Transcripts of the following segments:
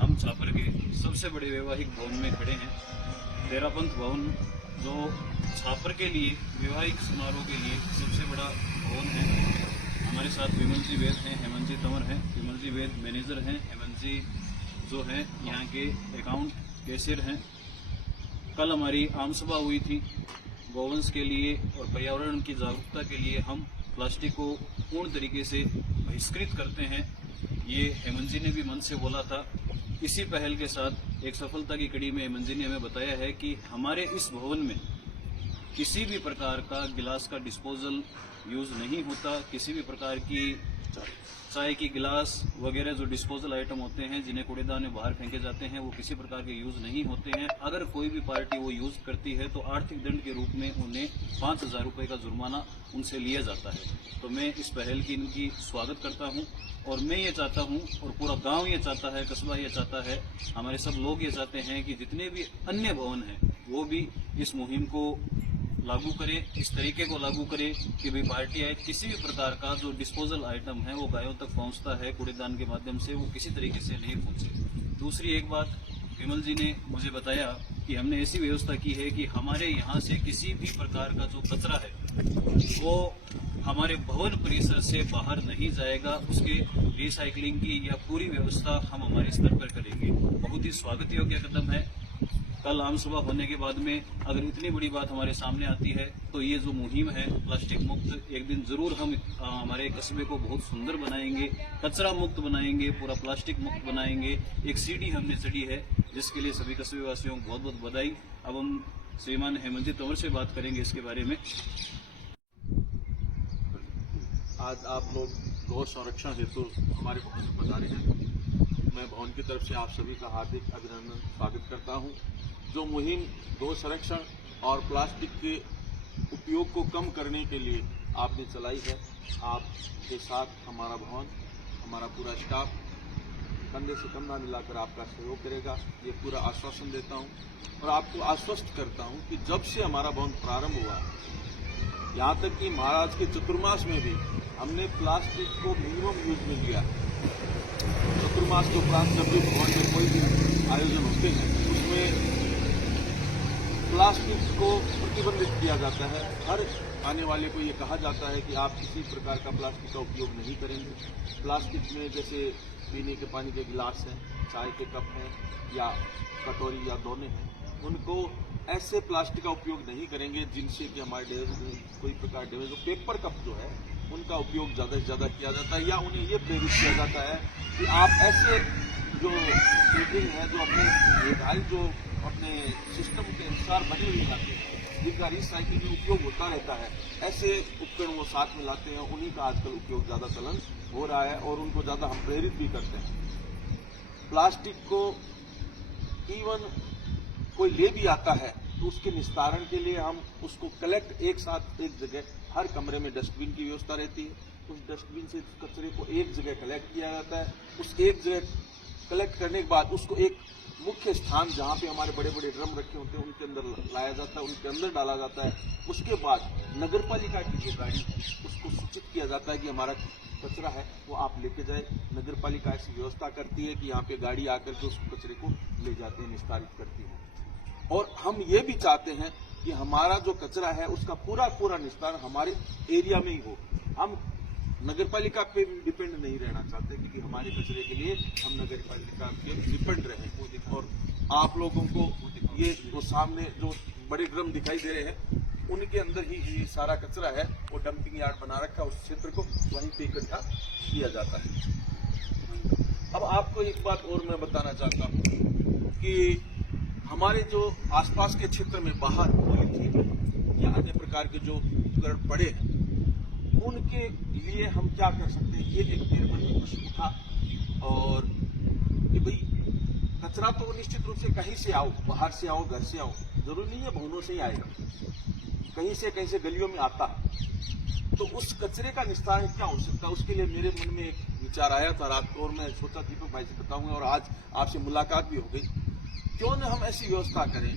हम छापर के सबसे बड़े वैवाहिक भवन में खड़े हैं। तेरापंथ भवन जो छापर के लिए वैवाहिक समारोह के लिए सबसे बड़ा भवन है। हमारे साथ विमल जी वैद हैं, हेमंत जी तंवर हैं। विमल जी वैद मैनेजर हैं, हेमंत जी जो हैं यहाँ के अकाउंट कैशियर हैं। कल हमारी आम सभा हुई थी। गौवंश के लिए और पर्यावरण की जागरूकता के लिए हम प्लास्टिक को पूर्ण तरीके से बहिष्कृत करते हैं। ये हेमंत जी ने भी मन से बोला था। इसी पहल के साथ एक सफलता की कड़ी में हेमंत जी ने हमें बताया है कि हमारे इस भवन में किसी भी प्रकार का गिलास का डिस्पोजल यूज नहीं होता। किसी भी प्रकार की चाय की गिलास वगैरह जो डिस्पोजल आइटम होते हैं जिन्हें कूड़ेदान में बाहर फेंके जाते हैं वो किसी प्रकार के यूज नहीं होते हैं। अगर कोई भी पार्टी वो यूज करती है तो आर्थिक दंड के रूप में उन्हें 5,000 रुपये का जुर्माना उनसे लिया जाता है। तो मैं इस पहल की इनकी स्वागत करता हूं और मैं ये चाहता हूं और पूरा गांव ये चाहता है, कस्बा ये चाहता है, हमारे सब लोग ये चाहते हैं कि जितने भी अन्य भवन हैं वो भी इस मुहिम को लागू करें, इस तरीके को लागू करें कि भाई पार्टी आए किसी भी प्रकार का जो डिस्पोजल आइटम है वो गायों तक पहुंचता है कूड़ेदान के माध्यम से, वो किसी तरीके से नहीं पहुंचे। दूसरी एक बात विमल जी ने मुझे बताया कि हमने ऐसी व्यवस्था की है कि हमारे यहाँ से किसी भी प्रकार का जो कचरा है वो हमारे भवन परिसर से बाहर नहीं जाएगा। उसके रिसाइकलिंग की यह पूरी व्यवस्था हम हमारे स्तर पर करेंगे। बहुत ही स्वागत योग्य कदम है। कल आम सभा होने के बाद में अगर इतनी बड़ी बात हमारे सामने आती है तो ये जो मुहिम है प्लास्टिक मुक्त, एक दिन जरूर हम हमारे कस्बे को बहुत सुंदर बनाएंगे, कचरा मुक्त बनाएंगे, पूरा प्लास्टिक मुक्त बनाएंगे। एक सीढ़ी हमने चढ़ी है जिसके लिए सभी कस्बे वासियों को बहुत बहुत बधाई। अब हम श्रीमान हेमंत जी तंवर से बात करेंगे इसके बारे में। आज आप लोग गौ संरक्षण हेतु हमारे भवन में पधारे हैं। मैं भवन की तरफ से आप सभी का हार्दिक अभिनंदन स्वागत करता हूं। जो मुहिम गौ संरक्षण और प्लास्टिक के उपयोग को कम करने के लिए आपने चलाई है, आपके साथ हमारा भवन, हमारा पूरा स्टाफ कंधे से कंधा मिलाकर आपका सहयोग करेगा, ये पूरा आश्वासन देता हूं। और आपको आश्वस्त करता हूं कि जब से हमारा भवन प्रारंभ हुआ, यहाँ तक कि महाराज के चतुर्मास में भी हमने प्लास्टिक को मिनिमम यूज में लिया। चतुर्मास के उपरांत जब भी भवन में कोई भी आयोजन होते हैं उसमें प्लास्टिक को प्रतिबंधित किया जाता है। हर आने वाले को ये कहा जाता है कि आप किसी प्रकार का प्लास्टिक का उपयोग नहीं करेंगे। प्लास्टिक में जैसे पीने के पानी के गिलास हैं, चाय के कप हैं या कटोरी या दोने हैं, उनको ऐसे प्लास्टिक का उपयोग नहीं करेंगे जिनसे कि हमारे डेयरी में कोई प्रकार डैमेज हो। पेपर कप जो है उनका उपयोग ज़्यादा से ज़्यादा किया जाता है या उन्हें ये प्रेरित किया जाता है कि आप ऐसे जो पैकिंग है जो अपने निर्धारित जो अपने सिस्टम के अनुसार बने हुए लाते हैं, जिनका रिसाइकिलिंग उपयोग होता रहता है, ऐसे उपकरण वो साथ में लाते हैं। उन्हीं का आजकल उपयोग ज़्यादा चलन हो रहा है और उनको ज़्यादा हम प्रेरित भी करते हैं। प्लास्टिक को इवन कोई ले भी आता है तो उसके निस्तारण के लिए हम उसको कलेक्ट एक साथ एक जगह, हर कमरे में डस्टबिन की व्यवस्था रहती है। उस डस्टबिन से कचरे को एक जगह कलेक्ट किया जाता है। उस एक जगह कलेक्ट करने के बाद उसको एक मुख्य स्थान जहाँ पे हमारे बड़े बड़े ड्रम रखे होते हैं उनके अंदर लाया जाता है, उनके अंदर डाला जाता है। उसके बाद नगरपालिका की जो गाड़ी है उसको सूचित किया जाता है कि हमारा कचरा है वो आप लेके जाए। नगरपालिका ऐसी व्यवस्था करती है कि यहाँ पे गाड़ी आकर के उस कचरे को ले जाते हैं, निस्तारित करती है। और हम ये भी चाहते हैं कि हमारा जो कचरा है उसका पूरा निस्तारण हमारे एरिया में ही हो। हम नगरपालिका पे डिपेंड नहीं रहना चाहते क्योंकि हमारे कचरे के लिए हम नगरपालिका पे डिपेंड रहें। और आप लोगों को ये जो सामने जो बड़े ड्रम दिखाई दे रहे हैं उनके अंदर ही ये सारा कचरा है, वो डंपिंग यार्ड बना रखा है, उस क्षेत्र को वहीं पे इकट्ठा किया जाता है। अब आपको एक बात और मैं बताना चाहता हूँ कि हमारे जो आसपास के क्षेत्र में बाहर पॉलीथीन या अन्य प्रकार के जो उपकरण पड़े हैं उनके लिए हम क्या कर सकते हैं, ये एक मेरे मन में प्रश्न था। और कि भाई कचरा तो निश्चित रूप से कहीं से आओ, बाहर से आओ, घर से आओ, जरूरी नहीं है भवनों से ही आएगा, कहीं से गलियों में आता है। तो उस कचरे का निस्तारण क्या हो सकता है, उसके लिए मेरे मन में एक विचार आया था रात को और मैं सोचा दीपक भाई से बताऊंगा और आज आपसे मुलाकात भी हो गई। क्यों न हम ऐसी व्यवस्था करें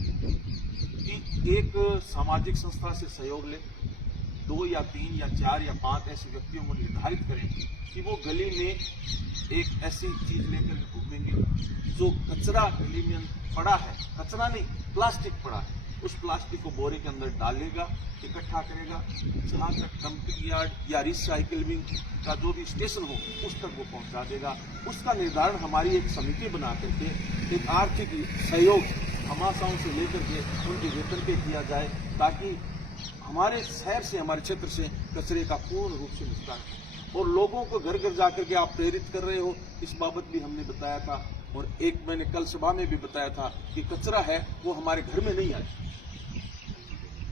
कि एक सामाजिक संस्था से सहयोग ले, 2 या 3 या 4 या 5 ऐसे व्यक्तियों को निर्धारित करें कि वो गली में एक ऐसी चीज लेकर घूमेंगे जो कचरा गली में पड़ा है, कचरा नहीं प्लास्टिक पड़ा है, उस प्लास्टिक को बोरे के अंदर डालेगा, इकट्ठा करेगा, जहां तक डंपिंग यार्ड या रिसाइकलिंग का जो भी स्टेशन हो उस तक वो पहुंचा देगा। उसका निर्धारण हमारी एक समिति बना करके एक आर्थिक सहयोग हमाशाओं से लेकर के उनके वेतन पे किया जाए, ताकि हमारे शहर से, हमारे क्षेत्र से कचरे का पूर्ण रूप से निस्तारण हो। और लोगों को घर घर जाकर के आप प्रेरित कर रहे हो, इस बाबत भी हमने बताया था। और एक मैंने कल सभा में भी बताया था कि कचरा है वो हमारे घर में नहीं आए,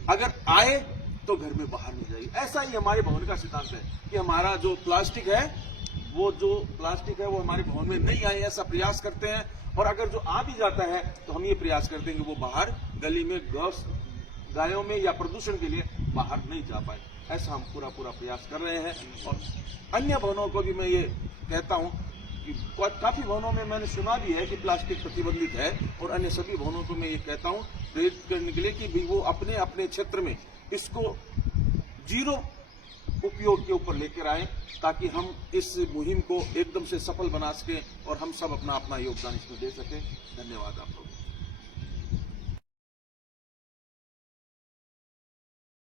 अगर आए तो घर में बाहर नहीं जाए। ऐसा ही हमारे भवन का सिद्धांत है कि हमारा जो प्लास्टिक है वो हमारे भवन में नहीं आए, ऐसा प्रयास करते हैं। और अगर जो आ भी जाता है तो हम ये प्रयास करते हैं कि वो बाहर गली में गायों में या प्रदूषण के लिए बाहर नहीं जा पाए। ऐसा हम पूरा प्रयास कर रहे हैं। और अन्य भवनों को भी मैं ये कहता हूं कि काफी भवनों में मैंने सुना भी है कि प्लास्टिक प्रतिबंधित है, और अन्य सभी भवनों को मैं ये कहता हूं प्रेरित करने के लिए कि भी वो अपने अपने क्षेत्र में इसको जीरो उपयोग के ऊपर लेकर आए, ताकि हम इस मुहिम को एकदम से सफल बना सकें और हम सब अपना योगदान इसमें दे सकें। धन्यवाद आप लोग।